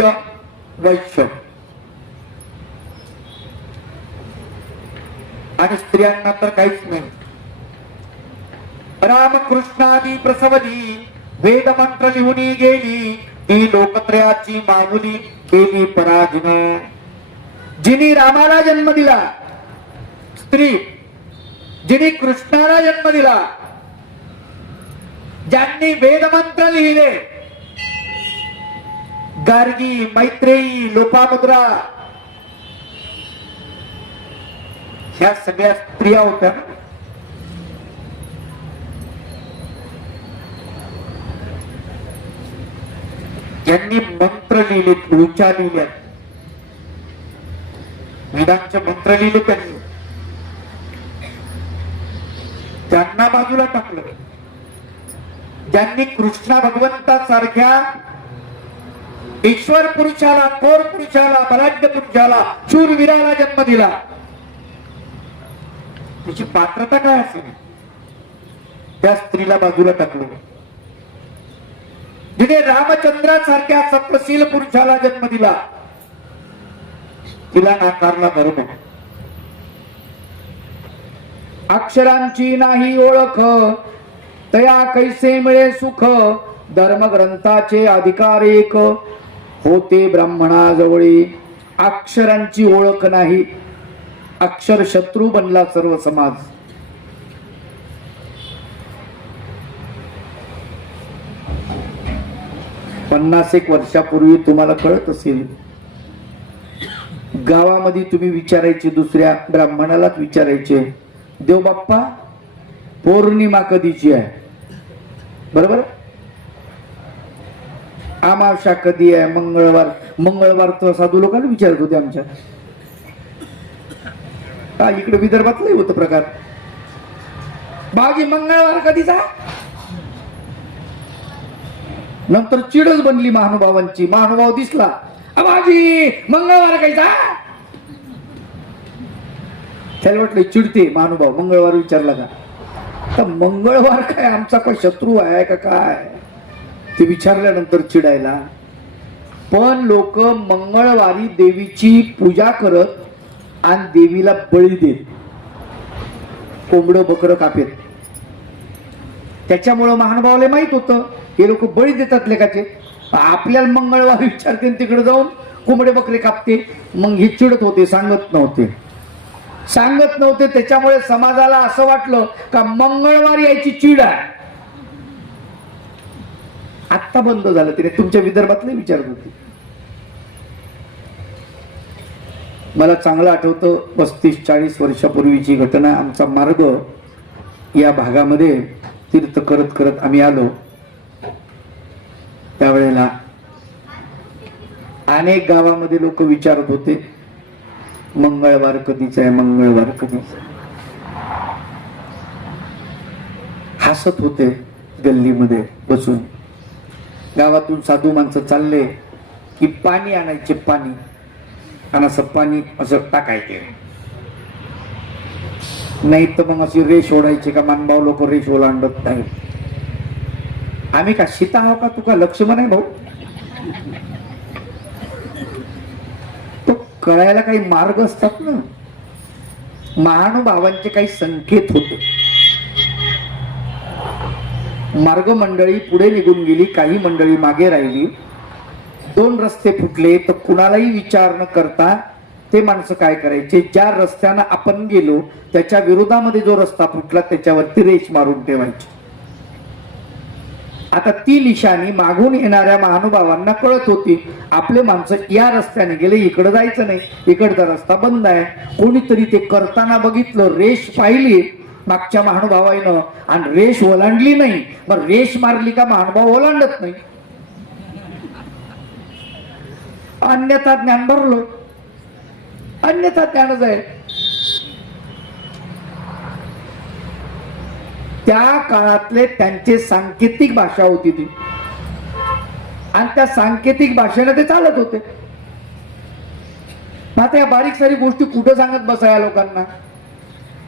क्षत्रिय वैश्य आणि स्त्रियांना तर काहीच नाही. रामकृष्णादी प्रसवली वेद मंत्र लिहून गेली ती लोकत्रयाची मामुली केली पराधीन. जिनी रामाला जन्म दिला स्त्री, जिनी कृष्णाला जन्म दिला, ज्यांनी वेदमंत्र लिहिले, गार्गी, मैत्रेयी, लोपामुद्रा, ह्या सगळ्या स्त्रिया होत्या. ज्यांनी मंत्र लिहिले, ऋचा लिहिल्या, वेदांचे मंत्र लिहिले त्यांनी, त्यांना बाजूला टाकलं. ज्यांनी कृष्णा भगवंतासारख्या ईश्वर पुरुषाला, थोर पुरुषाला, बलाढ्य पुरुषाला, शूरवीराला जन्म दिला, तिची पात्रता काय असेल, त्या स्त्रीला बाजूला टाकलं. जिने रामचंद्रासारख्या सत्वशील पुरुषाला जन्म दिला, तिला नाकारला धर्म. अक्षरांची नाही ओळख तया कैसे मिळे सुख, धर्मग्रंथाचे अधिकार एक होते ब्राह्मणाजवळी. अक्षरांची ओळख नाही, अक्षर शत्रू बनला सर्व समाज. पन्नास एक वर्षापूर्वी तुम्हाला कळत असेल, गावामध्ये तुम्ही विचारायचे, दुसऱ्या ब्राह्मणालाच विचारायचे, देव बाप्पा पौर्णिमा कधीची आहे, बरोबर, अमावस्या कधी आहे, मंगळवार. मंगळवार तर साधू लोकांना विचारत होते आमच्या. का इकडे विदर्भात नाही होत प्रकार, बाजी मंगळवार कधीचा. नंतर चिडच बनली महानुभावांची. महानुभाव दिसला, बाजी मंगळवार कायचा. त्याला वाटलं चिडते महानुभाव, मंगळवार विचारला का. तर मंगळवार काय आमचा काय शत्रू आहे का काय, ते विचारल्यानंतर चिडायला. पण लोक मंगळवारी देवीची पूजा करत आणि देवीला बळी देत, कोंबडं बकरं कापेत. त्याच्यामुळं महानुभावाला माहित होतं हे लोक बळी देतात लेखाचे. आपल्याला मंगळवारी विचारते, तिकडे जाऊन कोंबडे बकरे कापते. मग हे चिडत होते, सांगत नव्हते. त्याच्यामुळे समाजाला असं वाटलं का मंगळवार यायची चिड आहे. आत्ता बंद झालं, तिने तुमच्या विदर्भातले विचारत होते. मला चांगलं आठवतं 35-40 वर्षापूर्वीची घटना. आमचा मार्ग या भागामध्ये तीर्थ करत करत आम्ही आलो. त्यावेळेला अनेक गावामध्ये लोक विचारत होते, मंगळवार कधीच आहे, मंगळवार कधीच. हसत होते गल्लीमध्ये बसून. गावातून साधू माणसं चालले की पाणी आणायचे, पाणी आणि असं पाणी असं टाकायचे, नाही तर मग अशी रेष ओढायची का मानभाव लोक रेष ओलांडत नाही. आम्ही का सीता आहो का, तुका लक्ष्मण आहे भाऊ. तो कळायला काही मार्ग असतात ना. महानुभावांचे काही संकेत होते. मार्ग मंडळी पुढे निघून गेली, काही मंडळी मागे राहिली. 2 रस्ते फुटले तर कुणालाही विचार न करता ते माणसं काय करायचे, ज्या रस्त्यानं आपण गेलो त्याच्या विरोधामध्ये जो रस्ता फुटला त्याच्यावरती रेष मारून ठेवायची. आता ती निशाणी मागून येणाऱ्या महानुभावांना कळत होती, आपले माणसं या रस्त्याने गेले, इकडे जायचं नाही, इकडचा रस्ता बंद आहे. कोणीतरी ते करताना बघितलं, रेष पाहिली मागच्या महानुभावानं आणि रेष ओलांडली नाही. मग रेष मारली का महानुभाव ओलांडत नाही. अन्यथा ज्ञान भरलो, अन्यथा ज्ञानच आहे. त्या काळातले त्यांचे सांकेतिक भाषा होती ती, आणि त्या सांकेतिक भाषेने ते चालत होते. आता या बारीक सारी गोष्टी कुठं सांगत बसाया लोकांना.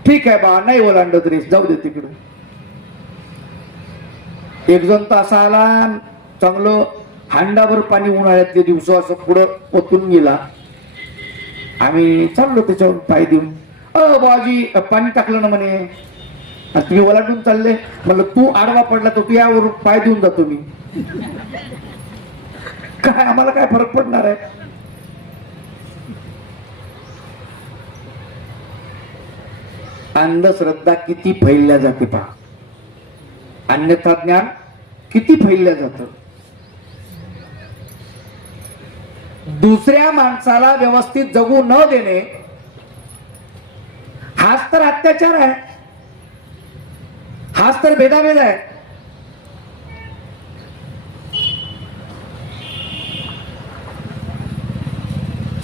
ठीक आहे बा, नाही ओलांडत रेस, जाऊ दे तिकडे. एक जण तर असा आला, चांगलं हांडाभर पाणी उन्हाळ्यातले दिवस असं पुढं ओतून गेला. आम्ही चाललो त्याच्यावर पाय देऊन. बाजी पाणी टाकलं ना म्हणे. आणि तुम्ही ओलांडून चालले. म्हणलं तू आडवा पडला तर तू यावर पाय देऊन जातो मी. काय आम्हाला काय फरक पडणार आहे. अंधश्रद्धा किती फैलल्या जाते पहा. अन्यथा ज्ञान किती फैलल्या जातं. दुसऱ्या माणसाला व्यवस्थित जगू न देणे हाच तर अत्याचार आहे. हाच तर भेदाभेद आहे.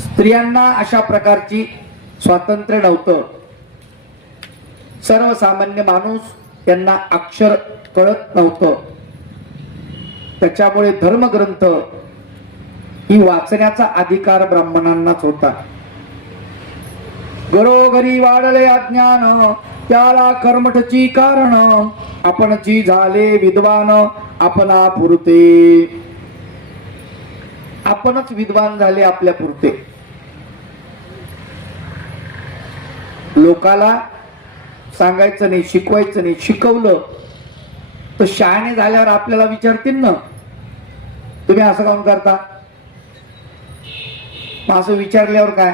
स्त्रियांना अशा प्रकारची स्वातंत्र्य नव्हतं. सर्वसामान्य माणूस त्यांना अक्षर कळत नव्हतं. त्याच्यामुळे धर्मग्रंथ ही वाचण्याचा अधिकार ब्राह्मणांनाच होता. घरोघरी वाढले अज्ञान त्याला कर्मठची कारण. आपणची झाले विद्वान आपणा पुरते. आपणच विद्वान झाले आपल्या पुरते. लोकाला सांगायचं नाही, शिकवायचं नाही. शिकवलं तर शहाणे झाल्यावर आपल्याला विचारतील ना, तुम्ही असं काम करता. मग असं विचारल्यावर काय.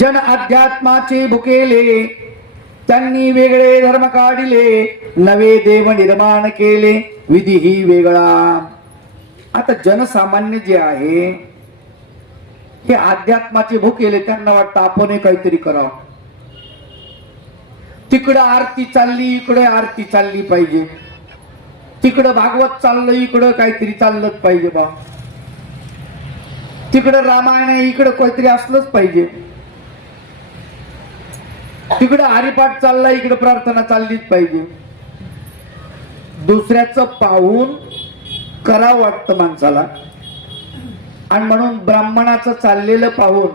जन अध्यात्माचे भुकेले त्यांनी वेगळे धर्म काढिले. नवे देव निर्माण केले विधीही वेगळा. आता जनसामान्य जे आहे हे अध्यात्माचे भुकेले. त्यांना वाटतं आपण काहीतरी करावं. तिकडं आरती चालली इकडे आरती चालली पाहिजे. तिकडं भागवत चाललं इकडं काहीतरी चाललंच पाहिजे बा. तिकडं रामायण आहे इकडं काहीतरी असलंच पाहिजे. तिकडं हरिपाठ चालला इकडं प्रार्थना चाललीच पाहिजे. दुसऱ्याचं पाहून करावं वाटतं माणसाला. आणि म्हणून ब्राह्मणाचं चाललेलं पाहून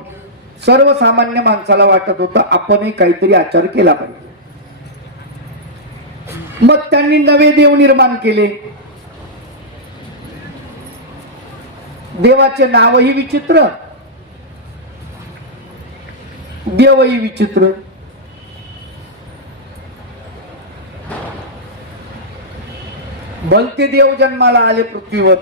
सर्वसामान्य माणसाला वाटत होतं आपणही काहीतरी आचार केला पाहिजे. मग त्यांनी नवे देव निर्माण केले. देवाचे नावही विचित्र, देवही विचित्र. भलते देव जन्माला आले पृथ्वीवर.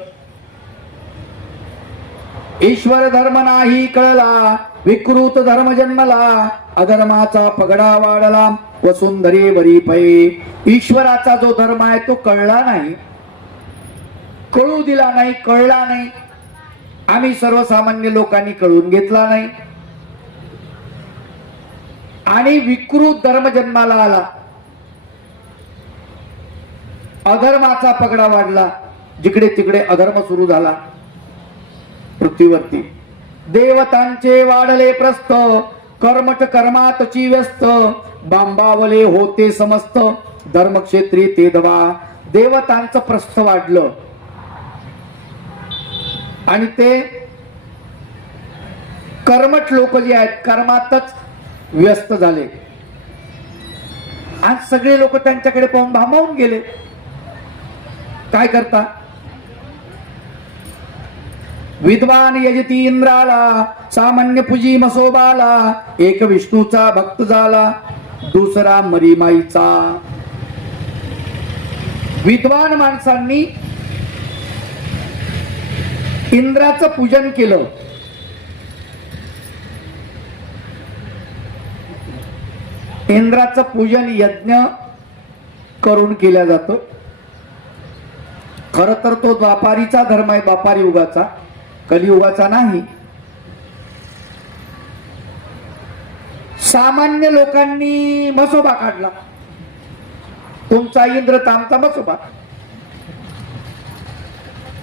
ईश्वर धर्म नाही कळला विकृत धर्म जन्मला. अधर्माचा पगडा वाढला वसुंधरे वरी पै. ईश्वराचा जो धर्म आहे तो कळला नाही, कळू दिला नाही, कळला नाही. आम्ही सर्वसामान्य लोकांनी कळून घेतला नाही आणि विकृत धर्म जन्माला आला. अधर्माचा पगडा वाढला. जिकडे तिकडे अधर्म सुरू झाला पृथ्वीवरती. देवतांचे वाढले प्रस्थ कर्मठ कर्मातची व्यस्त. बांबावले होते समस्त धर्मक्षेत्री ते दवा. देवतांचं प्रस्थ वाढलं आणि ते कर्मठ लोक जे आहेत कर्मातच व्यस्त झाले. आज सगळे लोक त्यांच्याकडे पाहून भांबावून गेले. काय करता. विद्वान यजती इंद्राला सामान्य पूजी मसोबाला. एक विष्णूचा भक्त झाला दुसरा मरीमाईचा. विद्वान माणसांनी इंद्राचं पूजन केलं. इंद्राचं पूजन यज्ञ करून केल्या जातो. खर तर तो द्वापारीचा धर्म आहे, द्वापारी युगाचा, कलियुगाचा नाही. सामान्य लोकांनी मसोबा काढला. तुमचा इंद्र तर आमचा मसोबा.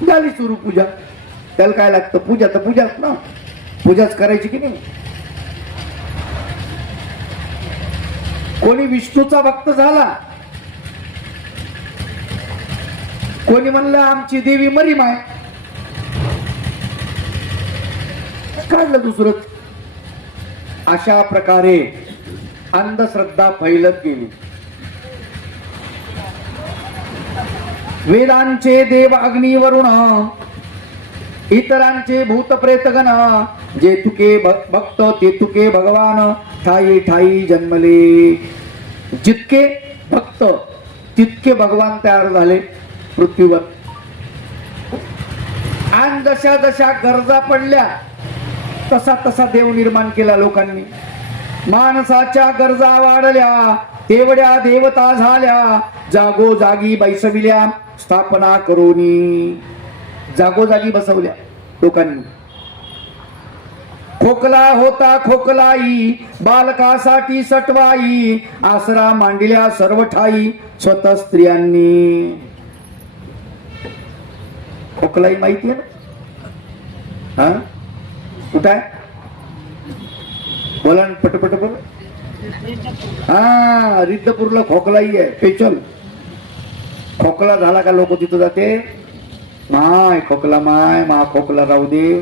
झाली सुरू पूजा. त्याला काय लागतं. पूजा तर पूजाच ना. पूजाच करायची की नाही. कोणी विष्णूचा भक्त झाला, कोणी म्हणलं आमची देवी मरीमाय. काढलं दुसरंच. अशा प्रकारे अंधश्रद्धा फैलत गेली. वेदांचे देव अग्नी वरुण, इतरांचे भूत प्रेतगण, जे तुके भक्त ते तुके भगवान, ठाई ठाई जन्मले. जितके भक्त तितके भगवान तयार झाले पृथ्वीवर. आणि जशा जशा गरजा पडल्या तसा तसा देव निर्माण केला लोकांनी. माणसाच्या गरजा वाढल्या तेवढ्या देवता झाल्या. जागोजागी बैसविल्या स्थापना करोनी. जागोजागी बसवल्या लोकांनी. खोकला होता खोकलाई, बालकासाठी सटवाई, आसरा मांडल्या सर्व ठाई स्वतः स्त्रियांनी. खोकलाई माहिती आहे ना? हा, कुठं आहे? बोला ना, पटपट बोल. हा, रिद्धपूरला खोकलाई आहे स्पेशल. खोकला झाला का लोक तिथं जाते. माय खोकला, माय मा खोकला राहू दे,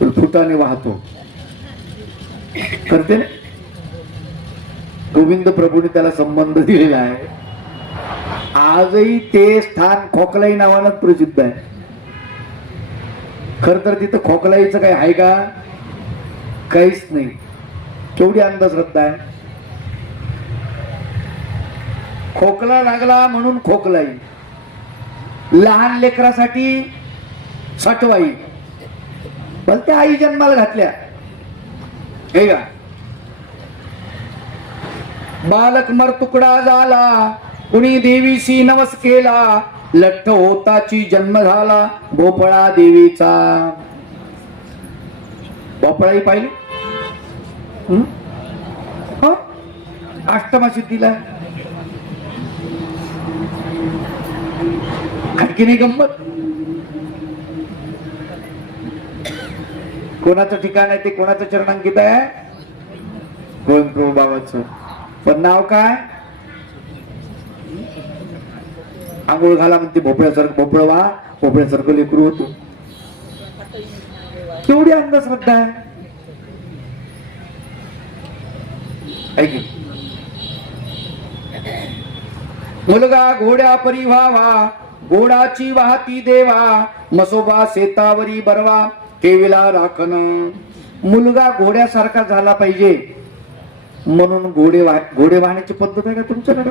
फुटाने वाहतो करते ना. गोविंद प्रभूने त्याला संबंध दिलेला आहे. आजही ते स्थान खोकलाई नावानंच प्रसिद्ध आहे. खर तर तिथं खोकलाईचं काही आहे का? काहीच नाही. केवढी अंधश्रद्धा आहे. खोकला लागला म्हणून खोकलाई, लहान लेकरासाठी सटवाई. भलत्या आई जन्माला घातल्या हे का. बालक मर तुकडा झाला, कुणी देवीशी नवस केला, लठ्ठ होताची जन्म झाला भोपळा देवीचा. भोपळाही पाहिली अष्टमा सिद्धीला. खडकीने गंमत. कोणाचं ठिकाण आहे ते कोणाचं चरणांकित आहे? गोविंदप्रभू बाबाचं. पण नाव काय? आंघोळ घाला म्हणते भोपळ्यासारखं, भोपळ वा भोपळ्यासारखं लेकरू होतो. केवढी अंधश्रद्धा आहे. ऐक, मुलगा घोड्या परी व्हावा, घोडाची वाहती देवा, मसोबा शेतावरी बरवा, केविला राखण. मुलगा घोड्यासारखा झाला पाहिजे म्हणून घोडे वाहण्याची पद्धत आहे का तुमच्याकडे?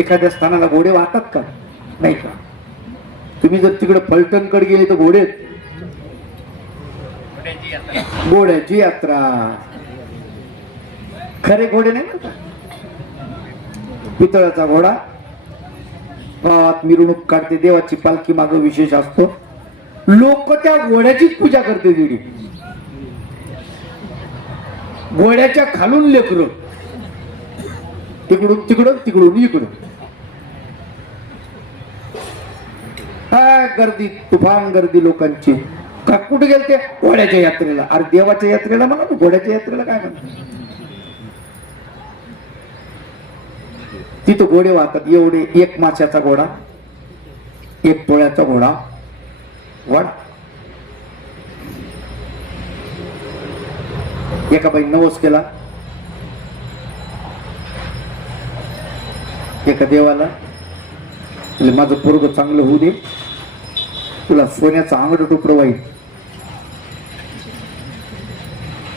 एखाद्या स्थानाला घोडे वाहतात का? नाही का? तुम्ही जर तिकडे फलटणकडे गेले तर घोडे, घोड्याची यात्रा. खरे घोडे नाही म्हणतात. पितळाचा घोडा गावात मिरवणूक काढते, देवाची पालखी मागे विशेष असतो. लोक त्या घोड्याचीच पूजा करते. तिथे घोड्याच्या खालून लेकरं, तिकडून तिकडून तिकडून इकडून. काय गर्दी, तुफान गर्दी लोकांची. का कुठे गेलते? घोड्याच्या यात्रेला. अरे देवाच्या यात्रेला म्हणा, घोड्याच्या यात्रेला काय म्हणतो? तिथं घोडे वाहतात एवढे. एक माशाचा घोडा, एक तोळ्याचा घोडा वाढ. एका बाई नवस केला एका देवाला, माझं पोरग चांगलं होऊ दे, तुला सोन्याचं आंगड टुकडं वाईट,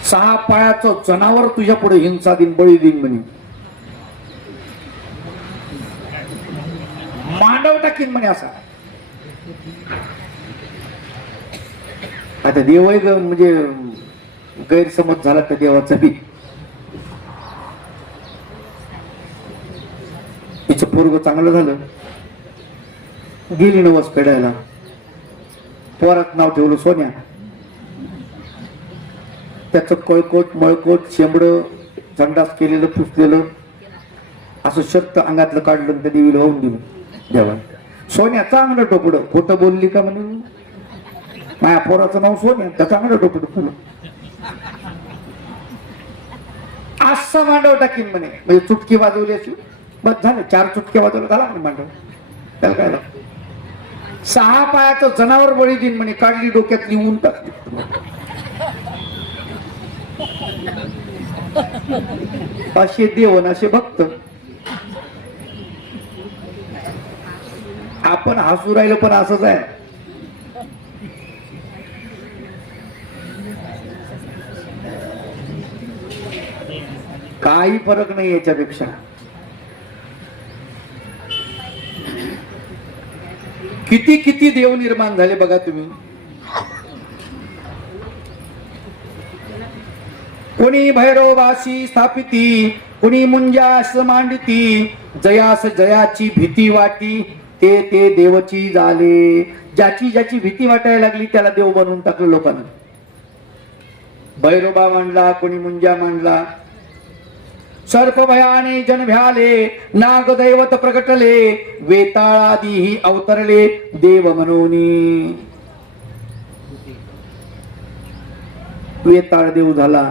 6 पायाचं जनावर तुझ्या पुढे हिंसा दिन, बळी दिन म्हणे, मांडव टाकीन म्हणे. असा आता देव म्हणजे गैरसमज झाला त्या देवाचा बी. तिचं पोरग चांगलं झालं, गेली नवस फेडायला. पोरात नाव ठेवलं सोन्या. त्याचं कळकोट मळकोट शेंबड संडास केलेलं पुसलेलं असं शर्त अंगातलं काढलं, त्या देवीला वाहून दिलं देवा. सोन्या चांगलं टोपड. खोटं बोलली का म्हणे, माझ्या पोराचं नाव सोन्या, त्या चांगलं टोपड फुलं असं मांडव टाकीन म्हणे. म्हणजे चुटकी वाजवली अशी बस झालं. 4 चुटके वाजवलं झाला म्हणे मांडव. त्याला काय लागतं? 6 पायाचं जनावर बळी दिन म्हणे. काढली डोक्यातली ऊन टाकली. असे देव असे भक्त. आपण हसू राहिलो पण असंच आहे. काही फरक नाही याच्यापेक्षा. किती किती देव निर्माण झाले बघा तुम्ही. कोणी भैरववासी स्थापिती, कोणी मुंजास मांडती, जयास जयाची भीती वाटी, ते ते देवची झाले. ज्याची ज्याची भीती वाटायला लागली त्याला देव बनवून टाकलं लोकांना. भैरोबा मांडला, कोणी मुंजा मांडला. सर्प भयाने जन भ्याले, नाग दैवत प्रगटले, वेताळादीही अवतरले देव मनोनी. वेताळ देव झाला,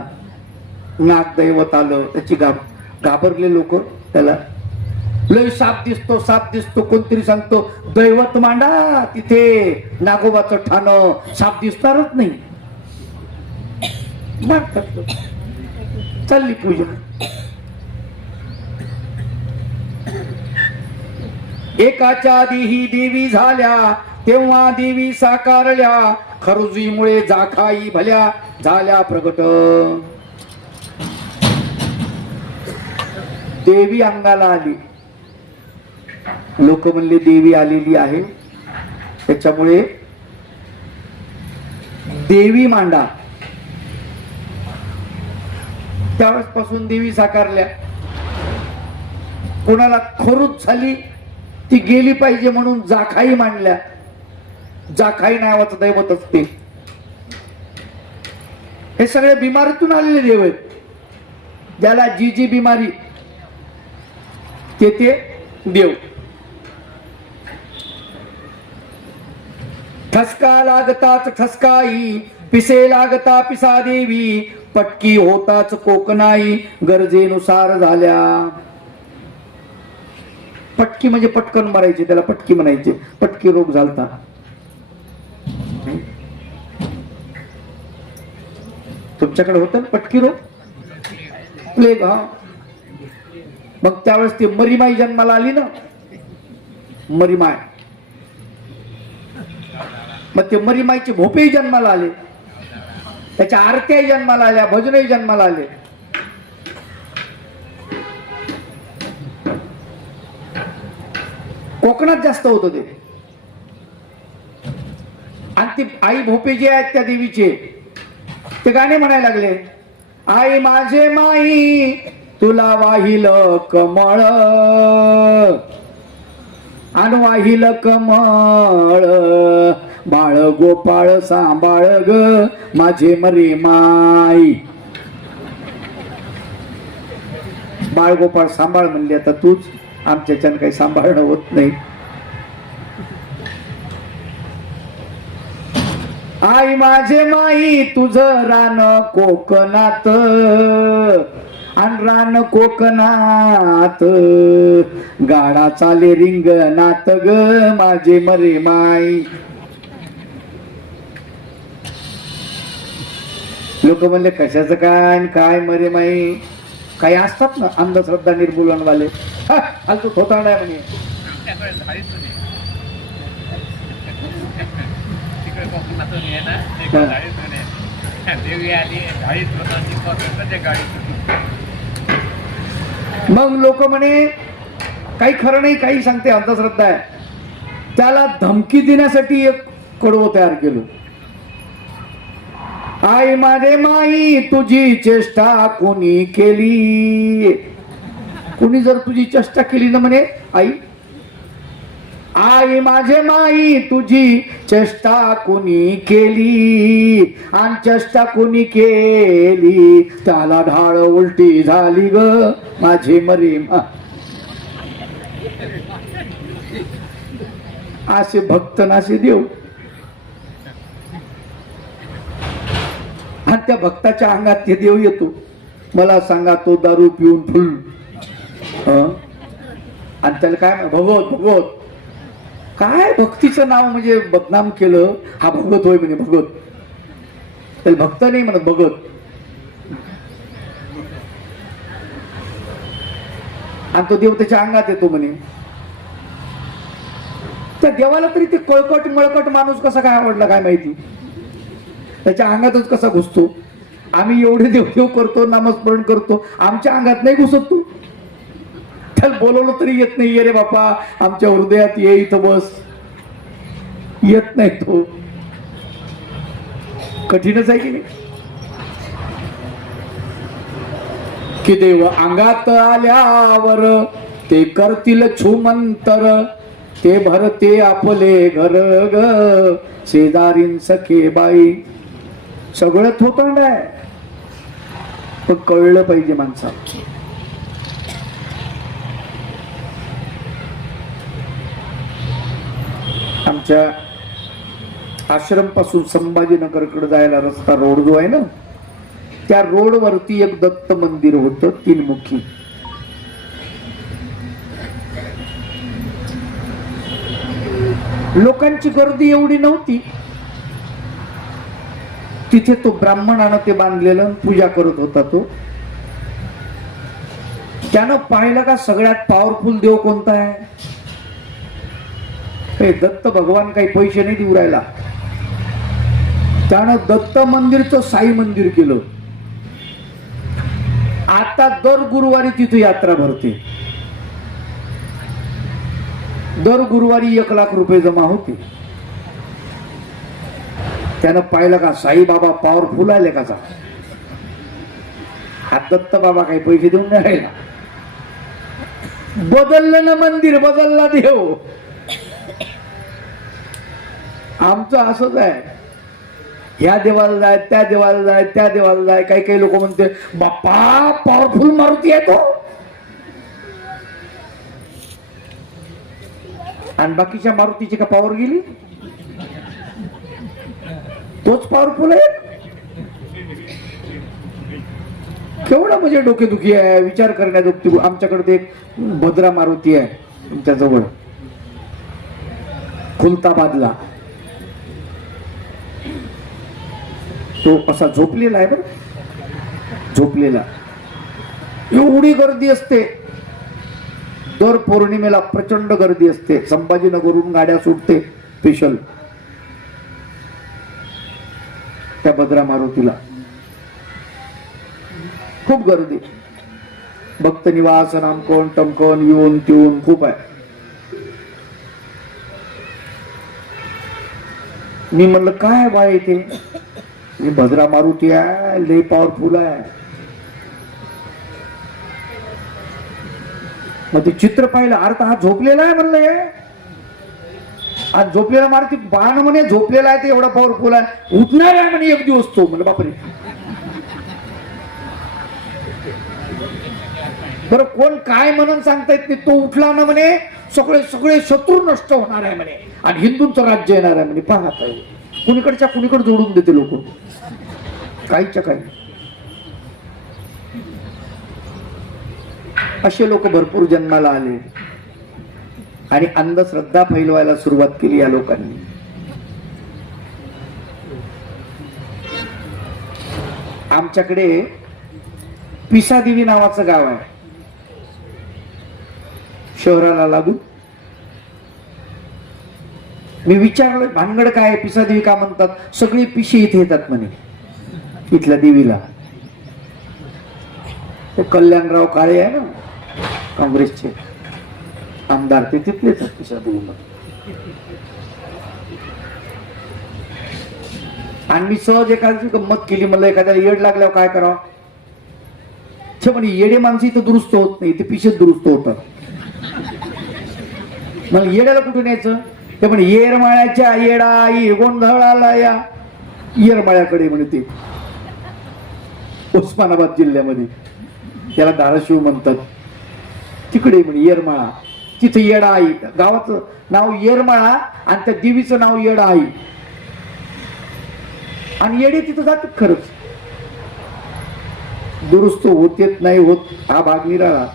नाग दैवत आलं, त्याची घाबरले लोक. त्याला लय साप दिसतो, साप दिसतो. कोणतरी सांगतो दैवत मांडा तिथे, नागोबाचं ठाणं, साप दिसणारच नाही. चालली पूजा. एकाच्या आधी ही देवी झाल्या, तेव्हा देवी साकारल्या, खरुजीमुळे जाखाई भल्या झाल्या प्रगट. देवी अंगाला आली. लोक म्हणले देवी आलेली आहे त्याच्यामुळे देवी मांडा. त्यावेळेस पासून देवी साकारल्या. कोणाला खरूच झाली ती गेली पाहिजे म्हणून जाखाई मांडल्या. जाखाई नावाचं दैवत असते. हे सगळे बिमारीतून आलेले देव आहेत. ज्याला जी जी बिमारी ते ते देव. ठसका लागताच ठसकाई, पिसे लागता पिसा देवी, पटकी होताच कोकणाई, गरजेनुसार झाल्या. पटकी म्हणजे पटकन मरायचे, त्याला पटकी म्हणायचे. पटकी रोग झालता. तुमच्याकडे होत पटकी रोग, प्लेग. हा, मग त्यावेळेस ते मरीमाई जन्माला आली ना, मरीमाय. मग ते मरीमाईचे भोपेही जन्माला आले, त्याच्या आरत्याही जन्माला आल्या, भजनही जन्माला आले. कोकणात जास्त होत ते. आणि ती आई भोपे जे आहेत त्या देवीचे, ते गाणे म्हणायला लागले. आई माझे माई तुला वाहिल कमळ, आणि वाहिल कमळ, बाळ गोपाळ सांभाळ ग माझे मरे माई. बाळ गोपाळ सांभाळ म्हणले. आता तूच, आमच्याच्यानं काही सांभाळणं होत नाही. आई माझे माई तुझं रान कोकणात, आणि रान कोकणात, गाडा चाले रिंगणात ग माझे मरे माई. लोक म्हणले कशाचं काय काय मरे माई. काही असतात ना अंधश्रद्धा निर्मूलनवाले, तू थोतांड आहे म्हणे. मग लोक म्हणे काही खरं नाही, काही सांगते, अंधश्रद्धा आहे. त्याला धमकी देण्यासाठी एक कडवं तयार केलं. आई माझे माई तुझी चेष्टा कोणी केली. कोणी जर तुझी चेष्टा केली ना म्हणे आई, आई माझे माई तुझी चेष्टा कोणी केली, आणि चेष्टा कोणी केली त्याला ढाळ उलटी झाली ग माझे मरे. असे भक्त नासे देव. आणि त्या भक्ताच्या अंगात ते देव येतो. मला सांगा तो दारू पिऊन फुल, आणि त्याला काय भगवत भगवत. काय भक्तीचं नाव म्हणजे बदनाम केलं. हा भगवत होय म्हणे, भगवत. त्याला भक्त नाही म्हणत, भगवत. आणि तो देव त्याच्या अंगात येतो म्हणे. त्या देवाला तरी ते कळकट मळकट माणूस कसा काय आवडला काय माहिती, त्याच्या अंगातच कसा घुसतो. आम्ही एवढे देवदेव करतो, नामस्मरण करतो, आमच्या अंगात नाही घुसत तू. त्याला बोलवलं तरी येत नाही, ये रे बापा आमच्या हृदयात ये, इथं बस, येत नाही तो. कठीणच आहे की नाही. की देव अंगात आल्यावर ते करतील छुमंतर, ते भरते आपले घर ग शेजारीन सखे बाई. सगळं थोतांड आहे, पण कळलं पाहिजे माणसाला. आमच्या आश्रम पासून संभाजीनगरकडे जायला रस्ता, रोड जो आहे ना, त्या रोड वरती एक दत्त मंदिर होतं, तीनमुखी. लोकांची गर्दी एवढी नव्हती. तिथे तो ब्राह्मणानं ते बांधलेलं, पूजा करत होता तो. त्यानं पाहिलं का सगळ्यात पॉवरफुल देव कोणता आहे. हे दत्त भगवान काही पैसे नाही देऊ राहिला. त्यानं दत्त मंदिरचं साई मंदिर केलं. आता दर गुरुवारी तिथे यात्रा भरते. दर गुरुवारी 1 लाख रुपये जमा होते. त्यानं पाहिलं का साई बाबा पॉवरफुल आहे लेखाचा. हा दत्त बाबा काही पैसे देऊन नाही राहिला. बदललं ना मंदिर, बदलला देव. आमचं असंच आहे, ह्या देवाला जाय, त्या देवाला जाय, त्या देवाला जाय. काही काही लोक म्हणते बाप्पा पॉवरफुल मारुती आहे तो, आणि बाकीच्या मारुतीची का पॉवर गेली. तोच पॉवरफुल आहे. केवढा म्हणजे डोकेदुखी आहे, विचार करण्याजोगती. आमच्याकडे एक भद्रा मारुती आहे तुमच्या जवळ, खुलताबादला. तो असा झोपलेला आहे, बरं झोपलेला. एवढी गर्दी असते दर पौर्णिमेला, प्रचंड गर्दी असते. संभाजीनगरहून गाड्या सुटते स्पेशल त्या भद्रा मारुतीला. खूप गर्दी, भक्त निवास, नामकोण टमकोण, येऊन तिऊन खूप आहे. मी म्हणलं काय बाय इथे. मी भद्रा मारुती आहे, लय पॉवरफुल आहे. मग ते चित्र पाहिलं, अर्थ हा झोपलेला आहे म्हणलं. आज झोपलेला मारुती बाण म्हणे, झोपलेला आहे ते एवढा पॉवरफुल आहे, उठणार आहे म्हणे एक दिवस तो. म्हणलं बापरे. बरं कोण काय म्हणून सांगता येत नाही. तो उठला ना म्हणे सगळे सगळे शत्रू नष्ट होणार आहे म्हणे, आणि हिंदूंचं राज्य येणार आहे म्हणे. पाहत आहे कुणीकडच्या कुणीकडे जोडून देते लोक, काहीच्या काही. असे लोक भरपूर जन्माला आले आणि अंधश्रद्धा फैलवायला सुरुवात केली या लोकांनी. आमच्याकडे पिसादेवी नावाचं गाव आहे शहराला लागून. मी विचारलं भानगड काय, पिसादेवी का म्हणतात. सगळे पिशे इथे येतात म्हणे इथल्या देवीला. ते कल्याणराव काळे आहे ना काँग्रेसचे आमदार, ते तिथलेच पिसादेवीला. आणि मी सहज एखादी गंमत केली, म्हणलं एखाद्याला येड लागल्यावर काय करावं. म्हणे येडे माणसं इथं दुरुस्त होत नाही, ते पिशेत दुरुस्त होतात. मग येड्याला कुठून यायचं. ते म्हणे येरमाळ्याच्या येडाई गोंधळाला या. येरमाळ्याकडे म्हणे ते उस्मानाबाद जिल्ह्यामध्ये, त्याला धाराशिव म्हणतात. तिकडे म्हणे येरमाळा, तिथे येडा आई. गावाचं नाव येरमाळा आणि त्या देवीचं नाव येडा आई. आणि येडे तिथं जातात खरंच. दुरुस्त होतेच नाही होत हा भाग निराळा.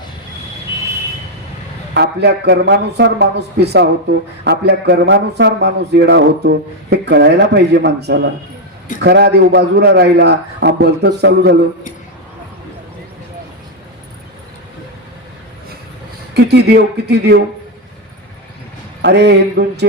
आपल्या कर्मानुसार माणूस पिसा होतो, आपल्या कर्मानुसार माणूस येडा होतो. हे कळायला पाहिजे माणसाला. खरा देव बाजूला राहिला, बोलतच चालू झालं. किती देव किती देव. अरे हिंदूंचे